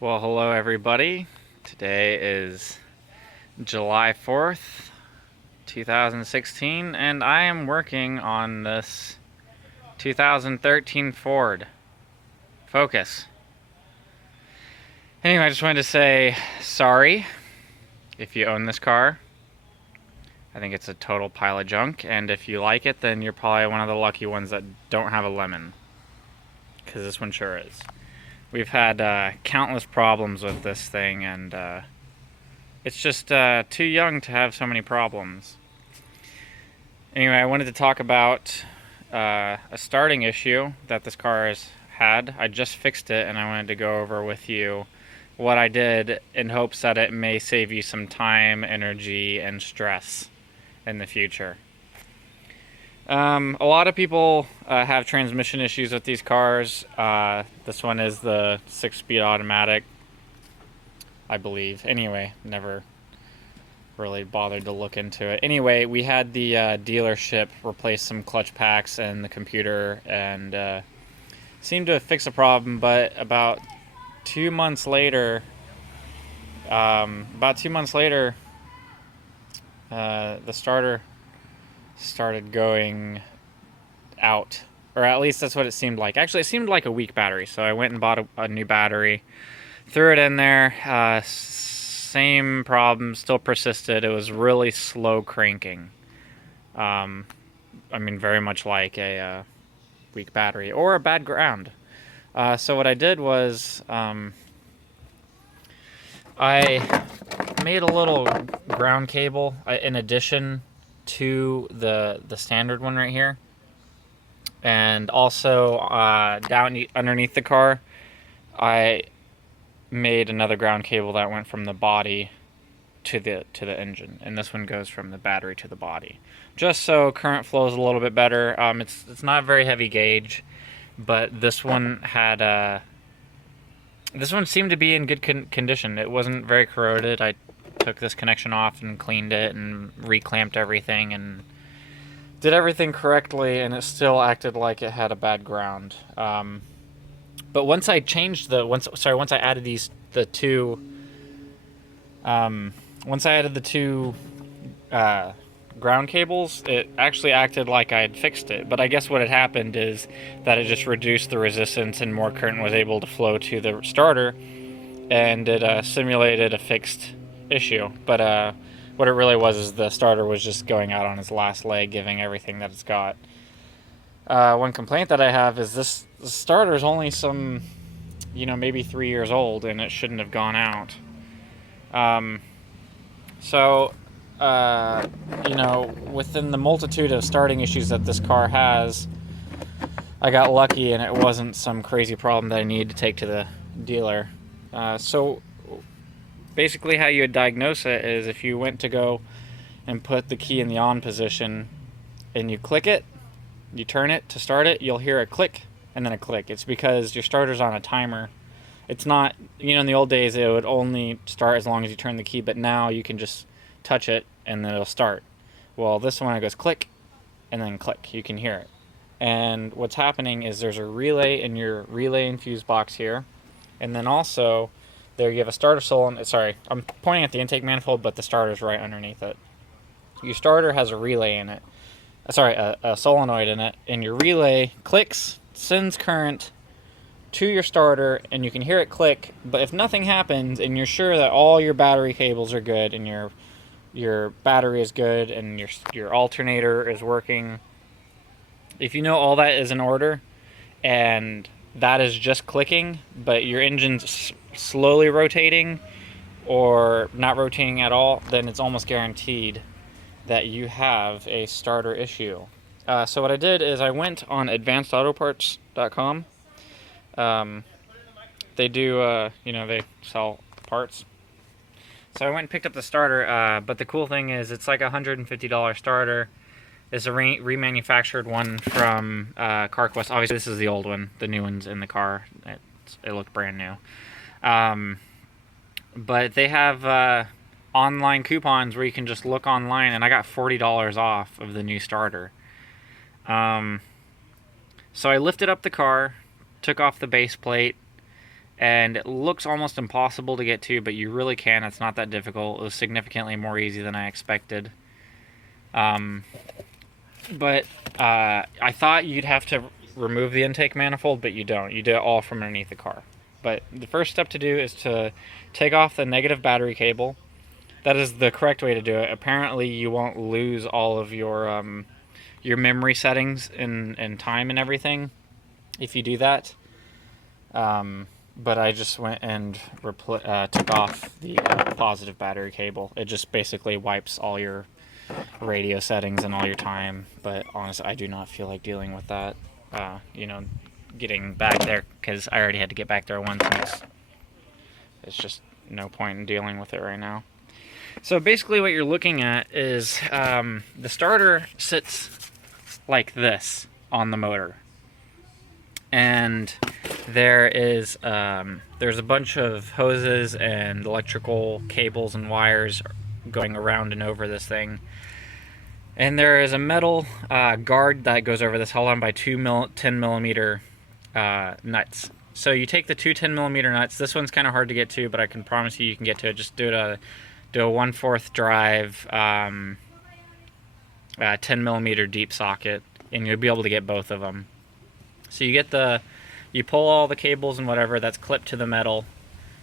Well, hello everybody. Today is July 4th, 2016, and I am working on this 2013 Ford Focus. Anyway, I just wanted to say sorry if you own this car. I think it's a total pile of junk, and if you like it, then you're probably one of the lucky ones that don't have a lemon, because this one sure is. We've had countless problems with this thing, and it's just too young to have so many problems. Anyway, I wanted to talk about a starting issue that this car has had. I just fixed it, and I wanted to go over with you what I did in hopes that it may save you some time, energy, and stress in the future. A lot of people have transmission issues with these cars. This one is the 6-speed automatic, I believe. Anyway, never really bothered to look into it. Anyway, we had the dealership replace some clutch packs and the computer, and seemed to fix a problem. But about 2 months later, the starter started going out, or at least that's what it seemed like. Actually, it seemed like a weak battery, so I went and bought a new battery, threw it in there. Same problem still persisted. It was really slow cranking. I mean, very much like a weak battery or a bad ground. So what I did was I made a little ground cable in addition to the standard one right here, and also down underneath the car I made another ground cable that went from the body to the engine, and this one goes from the battery to the body, just so current flows a little bit better. It's not a very heavy gauge, but this one seemed to be in good condition. It wasn't very corroded. I took this connection off and cleaned it and reclamped everything and did everything correctly, and it still acted like it had a bad ground. But once I changed once I added the two ground cables, it actually acted like I had fixed it. But I guess what had happened is that it just reduced the resistance and more current was able to flow to the starter, and it simulated a fixed issue. But what it really was is the starter was just going out on its last leg, giving everything that it's got. One complaint that I have is the starter is only maybe 3 years old, and it shouldn't have gone out. Within the multitude of starting issues that this car has, I got lucky, and it wasn't some crazy problem that I needed to take to the dealer. So basically how you would diagnose it is if you went to go and put the key in the on position and you click it, you turn it to start it, you'll hear a click and then a click. It's because your starter's on a timer. It's not, in the old days it would only start as long as you turn the key, but now you can just touch it and then it'll start. Well, this one, it goes click and then click. You can hear it. And what's happening is there's a relay in your relay and fuse box here, and then also there you have a starter solenoid. Sorry, I'm pointing at the intake manifold, but the starter's right underneath it. Your starter has a relay in it. A solenoid in it, and your relay clicks, sends current to your starter, and you can hear it click. But if nothing happens, and you're sure that all your battery cables are good, and your battery is good, and your alternator is working, if you know all that is in order, and that is just clicking, but your engine's slowly rotating or not rotating at all, then it's almost guaranteed that you have a starter issue. So what I did is I went on advancedautoparts.com. They do, they sell parts. So I went and picked up the starter, but the cool thing is it's like a $150 starter. It's a remanufactured one from CarQuest. Obviously, this is the old one. The new one's in the car. It looked brand new. But they have online coupons where you can just look online, and I got $40 off of the new starter. So I lifted up the car, took off the base plate, and it looks almost impossible to get to, but you really can. It's not that difficult. It was significantly more easy than I expected. But I thought you'd have to remove the intake manifold, but you don't. You do it all from underneath the car. But the first step to do is to take off the negative battery cable. That is the correct way to do it. Apparently, you won't lose all of your memory settings and time and everything if you do that. But I just went and took off the positive battery cable. It just basically wipes all your radio settings and all your time. But honestly, I do not feel like dealing with that. Getting back there, because I already had to get back there once, and it's just no point in dealing with it right now. So basically what you're looking at is the starter sits like this on the motor, and there's a bunch of hoses and electrical cables and wires going around and over this thing. And there is a metal guard that goes over this, held on by two 10 millimeter nuts. So you take the two 10 millimeter nuts. This one's kind of hard to get to, but I can promise you can get to it. Just do a 1/4 drive 10 millimeter deep socket, and you'll be able to get both of them. So you pull all the cables and whatever that's clipped to the metal.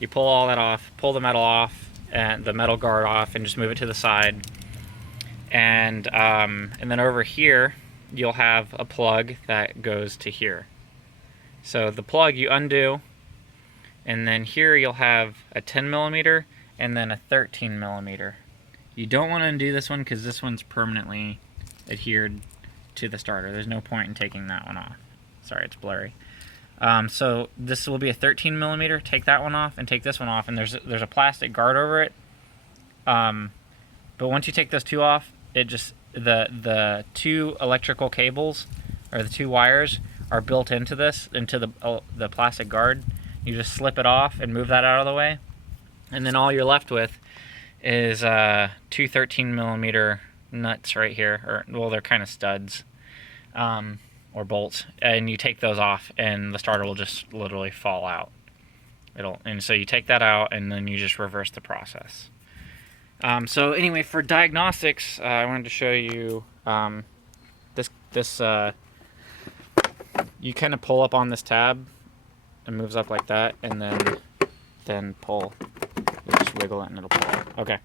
You pull all that off, pull the metal off, and the metal guard off, and just move it to the side. And then over here, you'll have a plug that goes to here. So the plug you undo, and then here you'll have a 10 millimeter and then a 13 millimeter. You don't want to undo this one because this one's permanently adhered to the starter. There's no point in taking that one off. Sorry, it's blurry. So this will be a 13 millimeter. Take that one off and take this one off, and there's a plastic guard over it. But once you take those two off, it just the two electrical cables, or the two wires, are built into the plastic guard. You just slip it off and move that out of the way, and then all you're left with is two 13 millimeter nuts right here, they're kind of studs, or bolts, and you take those off, and the starter will just literally fall out. And so you take that out, and then you just reverse the process. So anyway, for diagnostics, I wanted to show you this. You kind of pull up on this tab, it moves up like that, and then pull. You just wiggle it and it'll pull. Okay.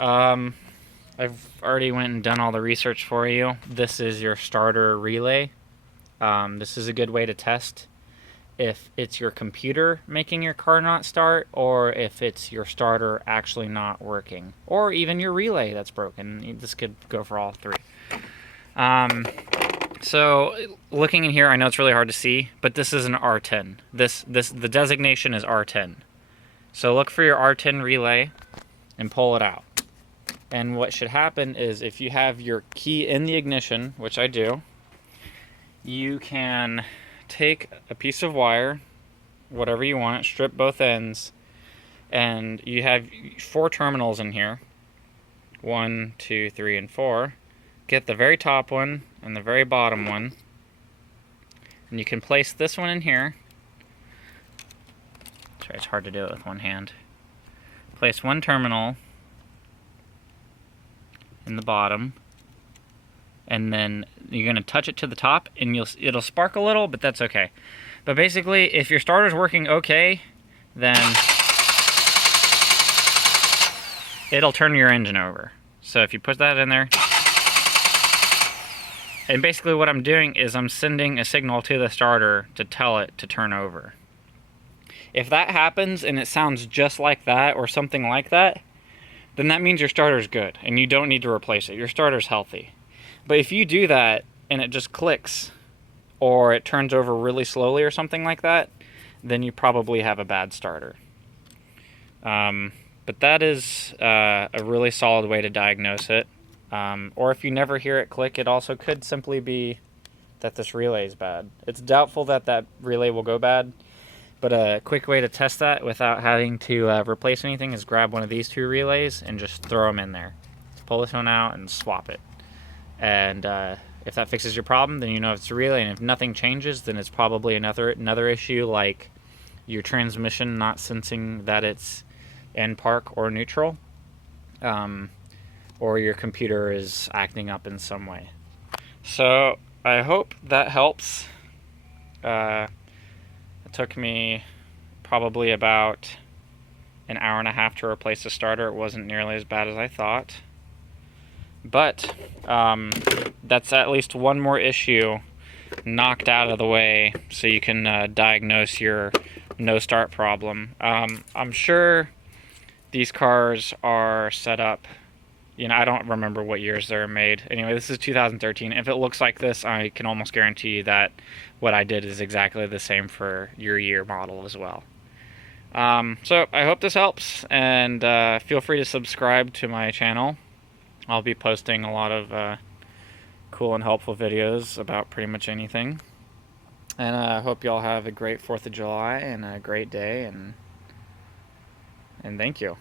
I've already went and done all the research for you. This is your starter relay. This is a good way to test if it's your computer making your car not start, or if it's your starter actually not working, or even your relay that's broken. This could go for all three. So looking in here, I know it's really hard to see, but this is an R10. The designation is R10. So look for your R10 relay and pull it out. And what should happen is, if you have your key in the ignition, which I do, you can take a piece of wire, whatever you want, strip both ends, and you have 4 terminals in here. 1, 2, 3, and 4. Get the very top one and the very bottom one, and you can place this one in here. Sorry, it's hard to do it with one hand. Place one terminal in the bottom, and then you're going to touch it to the top, and it'll spark a little, but that's okay. But basically, if your starter's working okay, then it'll turn your engine over. So if you put that in there, and basically what I'm doing is I'm sending a signal to the starter to tell it to turn over. If that happens and it sounds just like that or something like that, then that means your starter's good and you don't need to replace it. Your starter's healthy. But if you do that and it just clicks, or it turns over really slowly or something like that, then you probably have a bad starter. But that is a really solid way to diagnose it. Or if you never hear it click, it also could simply be that this relay is bad. It's doubtful that that relay will go bad, but a quick way to test that without having to replace anything is grab one of these 2 relays and just throw them in there. Pull this one out and swap it. And if that fixes your problem, then you know it's a relay, and if nothing changes, then it's probably another issue, like your transmission not sensing that it's in park or neutral, or your computer is acting up in some way. So I hope that helps. It took me probably about an hour and a half to replace the starter. It wasn't nearly as bad as I thought. But that's at least one more issue knocked out of the way, so you can diagnose your no start problem. I'm sure these cars are set up, I don't remember what years they're made. Anyway, this is 2013. If it looks like this, I can almost guarantee you that what I did is exactly the same for your year model as well. So I hope this helps, and feel free to subscribe to my channel. I'll be posting a lot of cool and helpful videos about pretty much anything. And I hope y'all have a great 4th of July and a great day, and thank you.